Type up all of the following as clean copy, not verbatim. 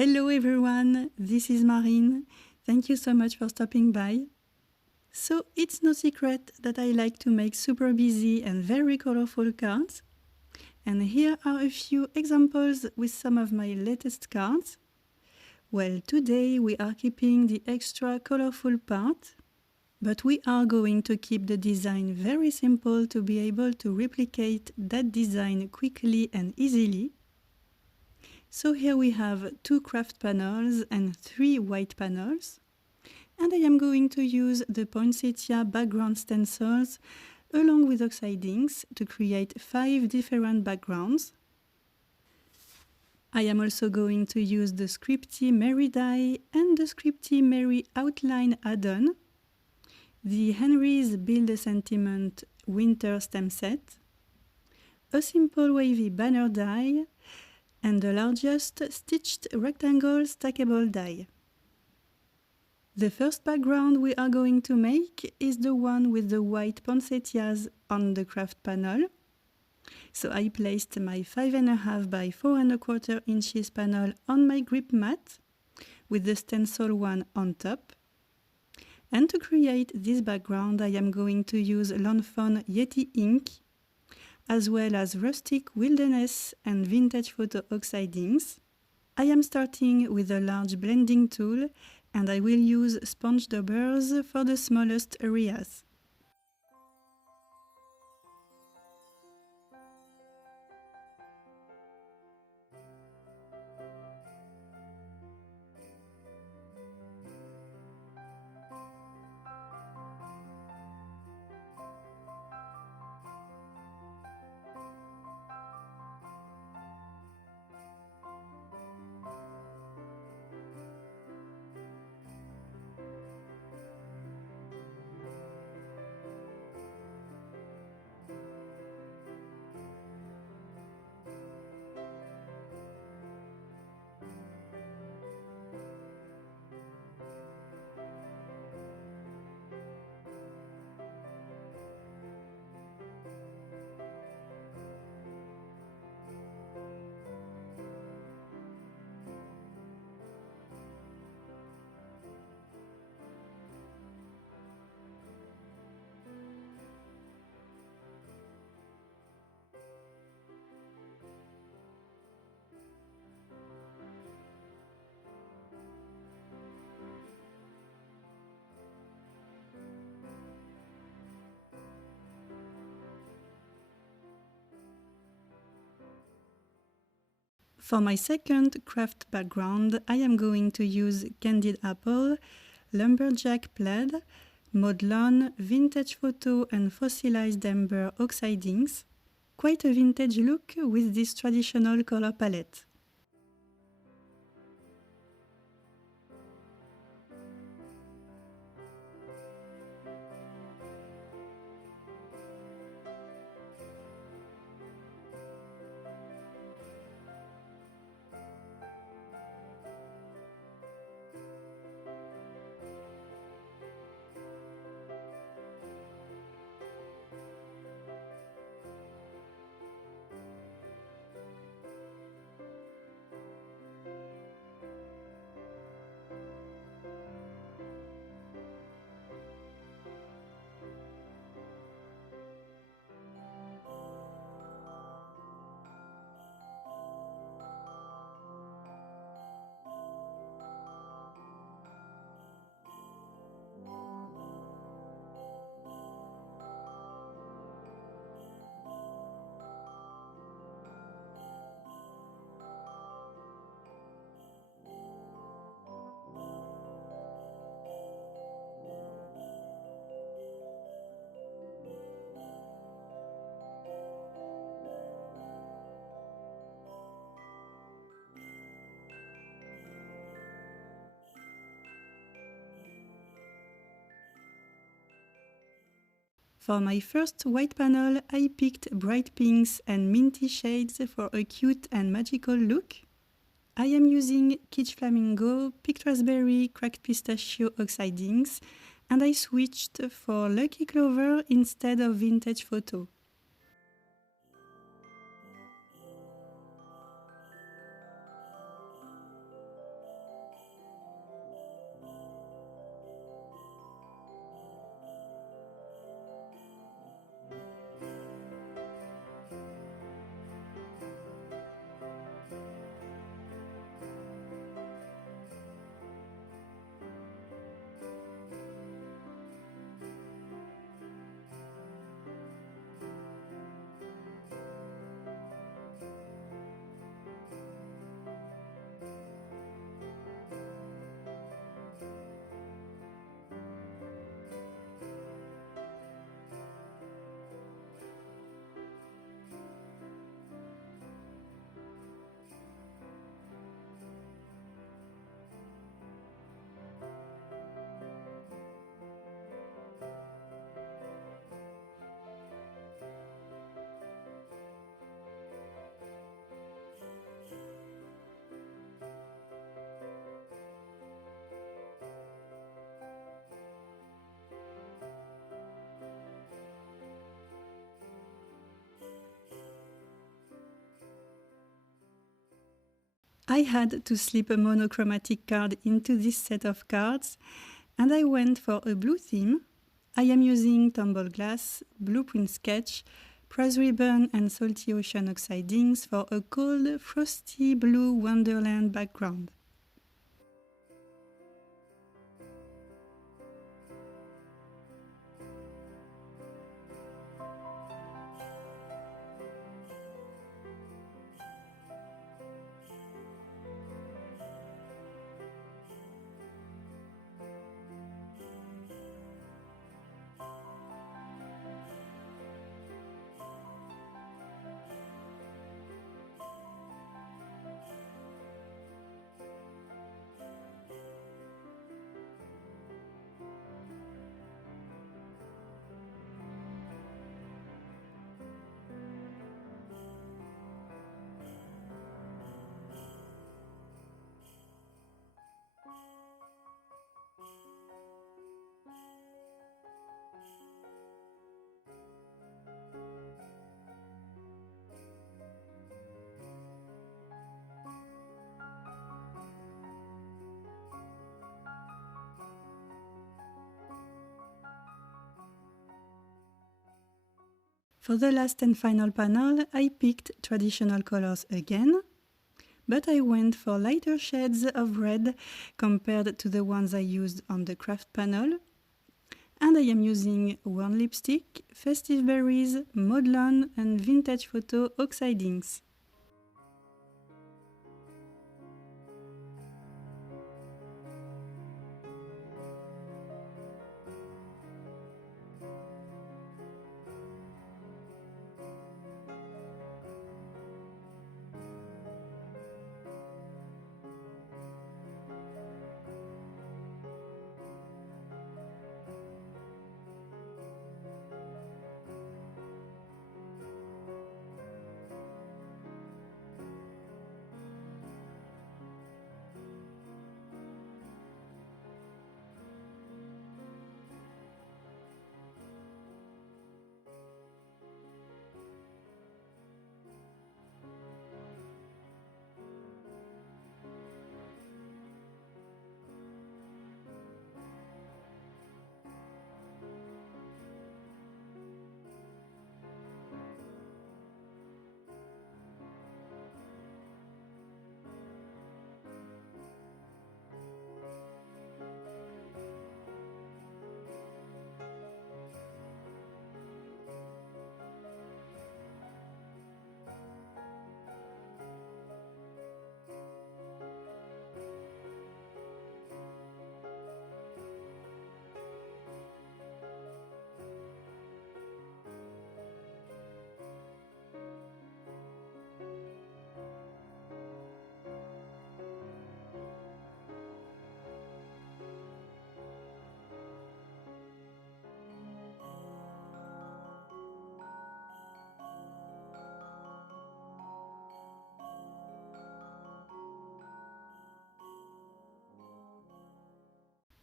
Hello everyone, this is Marine. Thank you so much for stopping by. So it's no secret that I like to make super busy and very colorful cards. And here are a few examples with some of my latest cards. Well, today we are keeping the extra colorful part, but we are going to keep the design very simple to be able to replicate that design quickly and easily. So here we have 2 craft panels and 3 white panels. And I am going to use the poinsettia background stencils along with Oxide inks to create 5 different backgrounds. I am also going to use the Scripty Mary die and the Scripty Mary outline add-on, the Henry's Build a Sentiment winter stem set, a simple wavy banner die, and the largest stitched rectangle stackable die. The first background we are going to make is the one with the white poinsettias on the craft panel. So I placed my 5.5 by 4.25 inches panel on my grip mat with the stencil one on top. And to create this background I am going to use Fawn Yeti ink as well as rustic wilderness and vintage photo Oxide inks. I am starting with a large blending tool and I will use sponge daubers for the smallest areas. For my second craft background, I am going to use candied apple, lumberjack plaid, mowed lawn, vintage photo and fossilized amber Oxide inks. Quite a vintage look with this traditional color palette. For my first white panel, I picked bright pinks and minty shades for a cute and magical look. I am using kitsch flamingo, picked raspberry, cracked pistachio Oxide inks, and I switched for lucky clover instead of vintage photo. I had to slip a monochromatic card into this set of cards, and I went for a blue theme. I am using tumbled glass, blueprint sketch, press ribbon and salty ocean oxide inks for a cold, frosty blue wonderland background. For the last and final panel, I picked traditional colors again, but I went for lighter shades of red compared to the ones I used on the craft panel. And I am using worn lipstick, festive berries, maudlin and vintage photo oxide inks.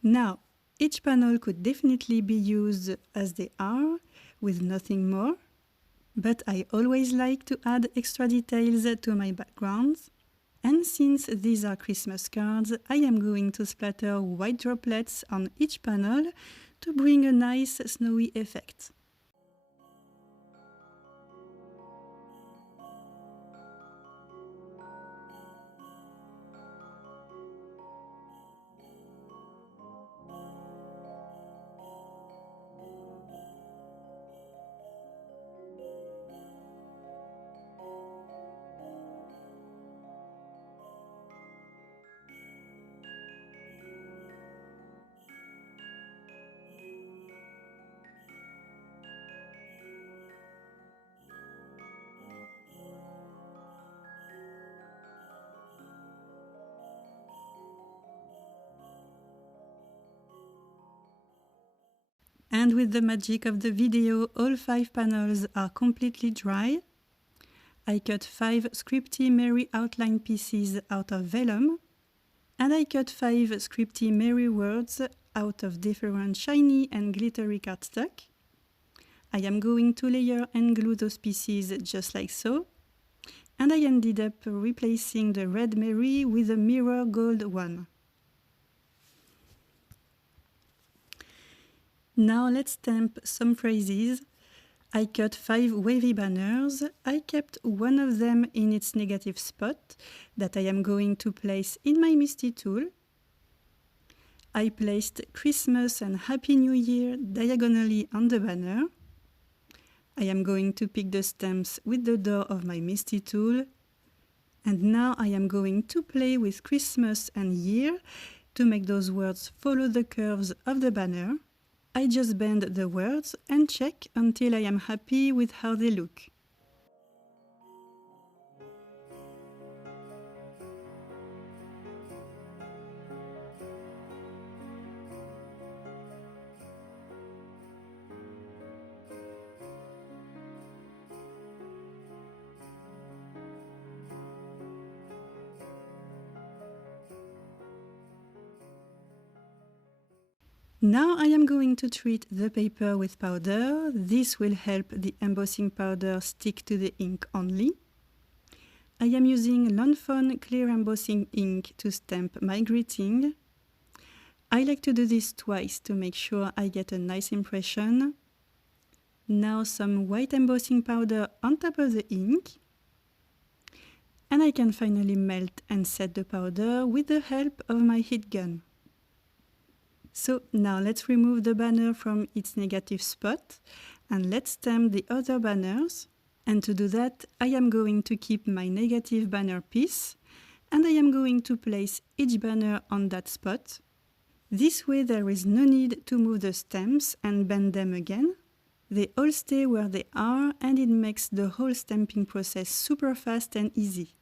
Now, each panel could definitely be used as they are, with nothing more, but I always like to add extra details to my backgrounds. And since these are Christmas cards, I am going to splatter white droplets on each panel to bring a nice snowy effect. And with the magic of the video, all 5 panels are completely dry. I cut 5 scripty Mary outline pieces out of vellum, and I cut 5 scripty Mary words out of different shiny and glittery cardstock. I am going to layer and glue those pieces just like so. and I ended up replacing the red Mary with a mirror gold one. Now let's stamp some phrases. I cut 5 wavy banners. I kept one of them in its negative spot that I am going to place in my Misty tool. I placed Christmas and Happy New Year diagonally on the banner. I am going to pick the stamps with the door of my Misty tool. And now I am going to play with Christmas and year to make those words follow the curves of the banner. I just bend the words and check until I am happy with how they look. Now I am going to treat the paper with powder. This will help the embossing powder stick to the ink only. I am using Fawn clear embossing ink to stamp my greeting. I like to do this twice to make sure I get a nice impression. Now some white embossing powder on top of the ink. And I can finally melt and set the powder with the help of my heat gun. So now let's remove the banner from its negative spot and let's stamp the other banners. And to do that, I am going to keep my negative banner piece and I am going to place each banner on that spot. This way there is no need to move the stamps and bend them again. They all stay where they are and it makes the whole stamping process super fast and easy.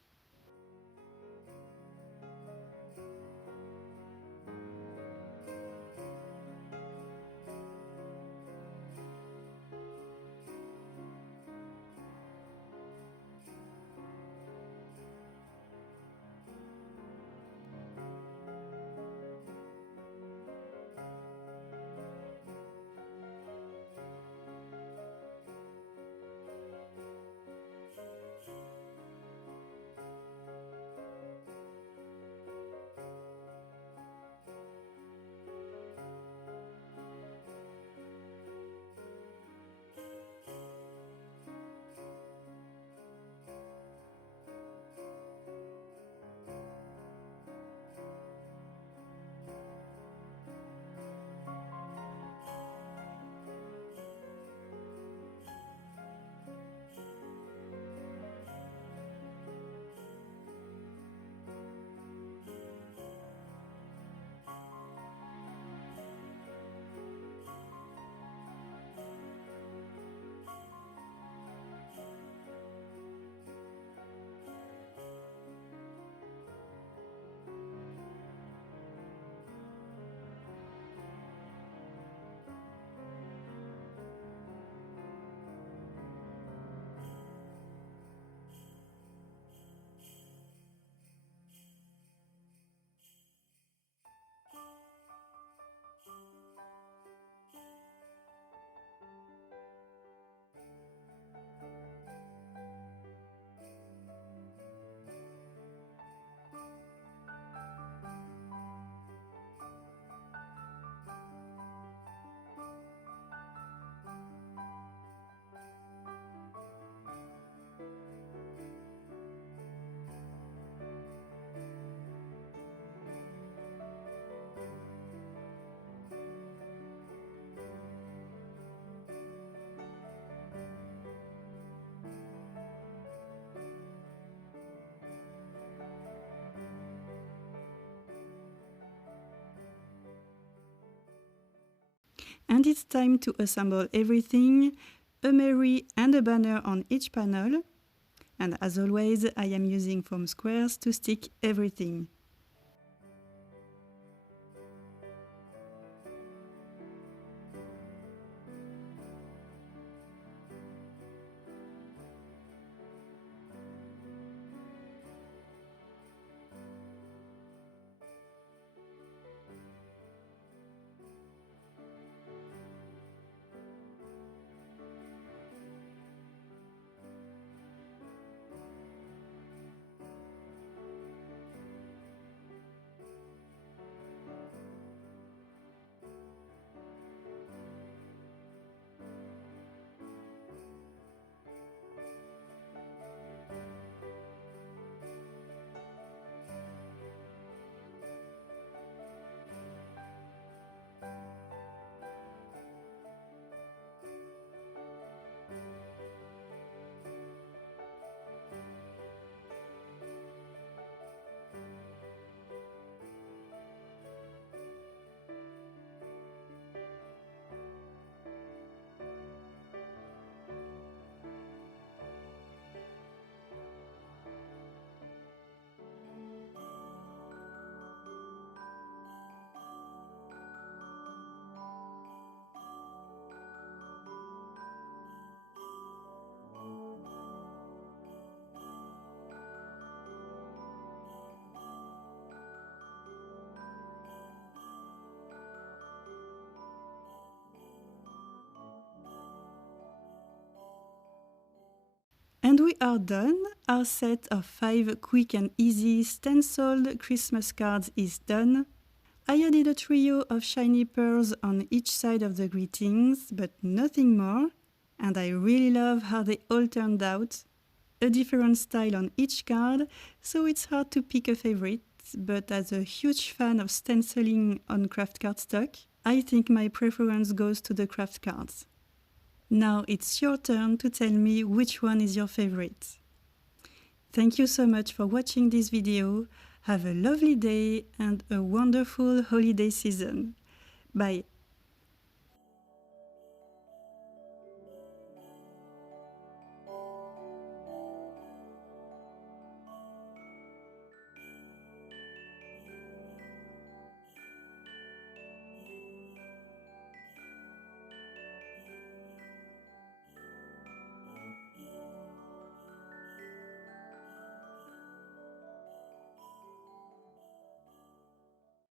And it's time to assemble everything, a Mary and a banner on each panel. And as always, I am using foam squares to stick everything. And we are done. Our set of 5 quick and easy stenciled Christmas cards is done. I added a trio of shiny pearls on each side of the greetings, but nothing more. And I really love how they all turned out. A different style on each card, so it's hard to pick a favorite, but as a huge fan of stenciling on craft cardstock, I think my preference goes to the craft cards. Now it's your turn to tell me which one is your favorite. Thank you so much for watching this video. Have a lovely day and a wonderful holiday season. Bye!